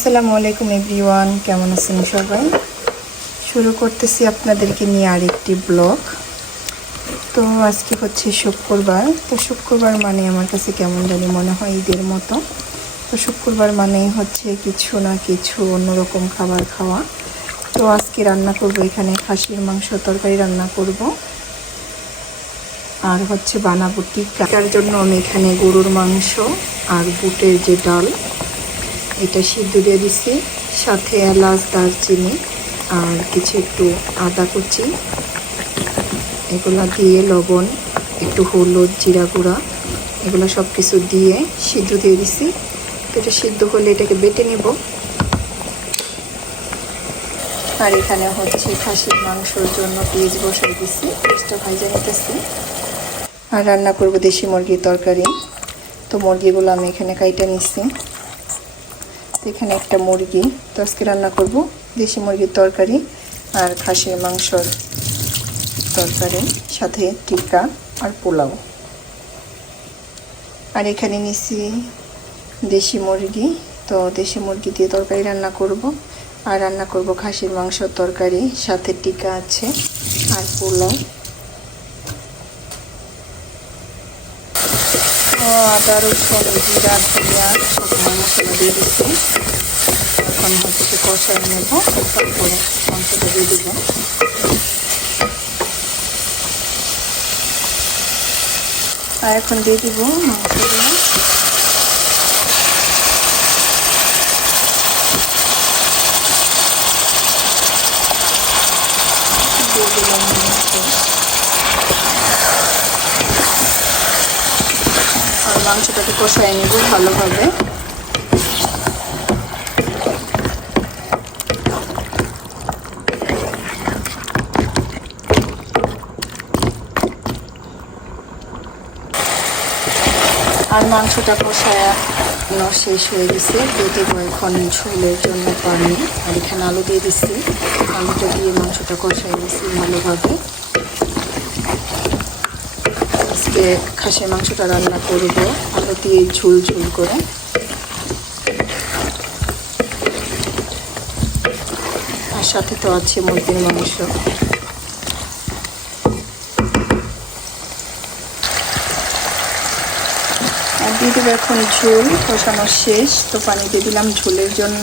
আসসালামু আলাইকুম এভরিওয়ান, কেমন আছেন সবাই? শুরু করতেছি আপনাদেরকে নিয়ে আরেকটি ব্লগ। তো আজকে হচ্ছে শুক্রবার। তো শুক্রবার মানে আমার কাছে কেমন জানি মনে হয় ঈদের মতো। তো শুক্রবার মানেই হচ্ছে কিছু না কিছু অন্যরকম খাবার খাওয়া। তো আজকে রান্না করব, এখানে খাসির মাংস তরকারি রান্না করব, আর হচ্ছে বানাবো টিক্কা। তার জন্য আমি এখানে গরুর মাংস আর বুটের যে ডাল, এটা সিদ্ধ দিয়ে দিছি, সাথে এলাচ, দারচিনি আর কিছু একটু আদা কুচি, এগুলো দিয়ে লবণ, একটু হলুদ, জিরা গুঁড়া, এগুলো সব কিছু দিয়ে সিদ্ধ দিয়ে দিছি। তো এটা সিদ্ধ হলে এটাকে বেটে নেব। আর এখানে হচ্ছে খাসির মাংসর জন্য পেঁয়াজ বসাই দিছি, পেঁয়াজটা ভাজা নিতেছি। আর রান্না করব দেশি মুরগির তরকারি। তো মুরগিগুলো আমি এখানে কাইটা নিচ্ছি। এখানে একটা মুরগি, তো আজকে রান্না করব দেশি মুরগির তরকারি আর খাসির মাংসর তরকারি, সাথে টিক্কা আর পোলাও। আর এখানে নিচ্ছি দেশি মুরগি, তো দেশি মুরগি দিয়ে তরকারি রান্না করব। আর রান্না করব খাসির মাংসর তরকারি, সাথে টিক্কা আছে আর পোলাও। আদা, রসুন, জিরা, ধনিয়া সব মশলা দিয়ে দিচ্ছি। এখন হচ্ছে কষাই নেব, তারপরে মাংসটা দিয়ে দেব। আর এখন দিয়ে দিব মাংসগুলো। দিয়ে দিলাম মাংস, আর মাংসটাকে কষাই নেব ভালোভাবে। আর মাংসটা কষানো শেষ হয়ে গেছে, দিয়ে দেবো এখন ঝোলের জন্য পানি। আর এখানে আলু দিয়ে দিচ্ছি, আলুটা দিয়ে মাংসটা কষাই দিচ্ছি ভালোভাবে। আজকে খাসির মাংসটা রান্না করব আলু দিয়ে ঝোল ঝোল করে। আর সাথে তো আছে মুরগির মাংস। আর দিয়ে দেবো এখন ঝোল, কষানো শেষ। তো পানি দিয়ে দিলাম ঝোলের জন্য,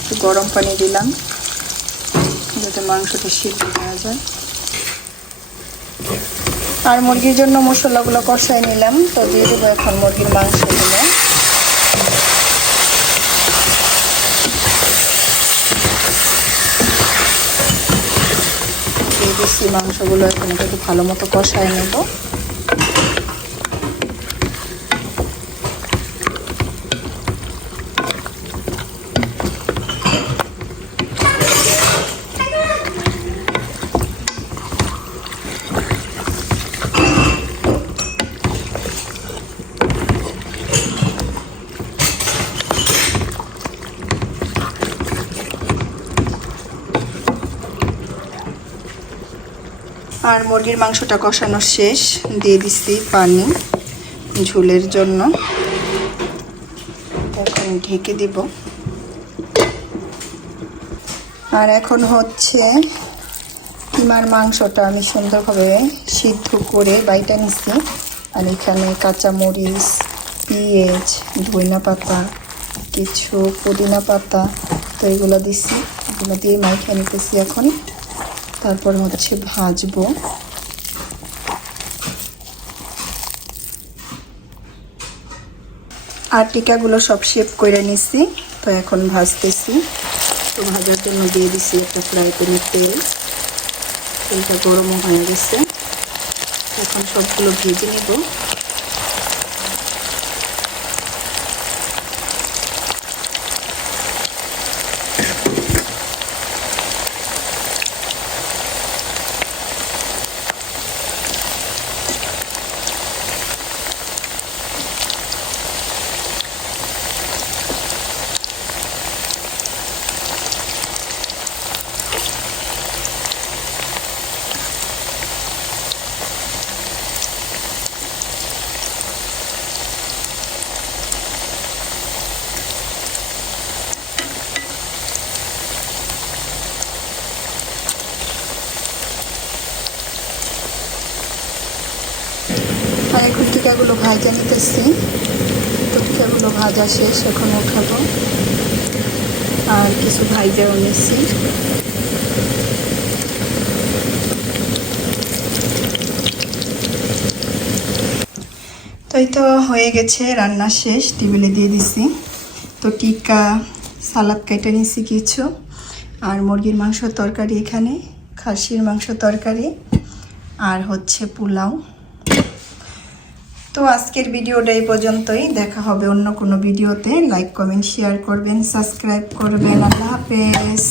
একটু গরম পানি দিলাম যাতে মাংসটা সিদ্ধ হয়ে যায়। আর মুরগির জন্য মশলাগুলো কষাই নিলাম। তো দিয়ে দেবো এখন মুরগির মাংসগুলো। দিয়ে দিচ্ছি মাংসগুলো, এখন একটু ভালো মতো কষাই নেব। আর মুরগির মাংসটা কষানো শেষ, দিয়ে দিচ্ছি পানি ঝোলের জন্য। এখন ঢেকে দিব। আর এখন হচ্ছে কিমার মাংসটা আমি সুন্দরভাবে সিদ্ধ করে বাইটা নিচ্ছি। আর এখানে কাঁচা মরিচ, পেঁয়াজ, ধনিয়া পাতা, কিছু পুদিনা পাতা, তো এগুলো দিচ্ছি। এগুলো দিয়ে মাইখা নিতেছি এখন। তারপর হচ্ছে ভাজবো। আর টিকাগুলো সব শেপ করে নিচ্ছি, তো এখন ভাজতেছি। তো ভাজার জন্য দিয়ে দিচ্ছি একটা ফ্রাই প্যানে তেল। তেলটা গরমও হয়ে গেছে, এখন সবগুলো ভেজে নেব। টিকাগুলো ভাজা নিতেছি। তো টিকাগুলো ভাজা শেষ, এখন উঠাবো। আর কিছু ভাইজাও নিচ্ছি। তো এই তো হয়ে গেছে, রান্না শেষ, টেবিলে দিয়ে দিছি। তো টিকা সালাদ কেটে নিছি কিছু, আর মুরগির মাংস তরকারি, এখানে খাসির মাংস তরকারি, আর হচ্ছে পোলাও। তো আজকের ভিডিওটা এই পর্যন্তই। দেখা হবে অন্য কোনো ভিডিওতে। লাইক, কমেন্ট, শেয়ার করবেন, সাবস্ক্রাইব করবেন। আল্লাহ হাফেজ।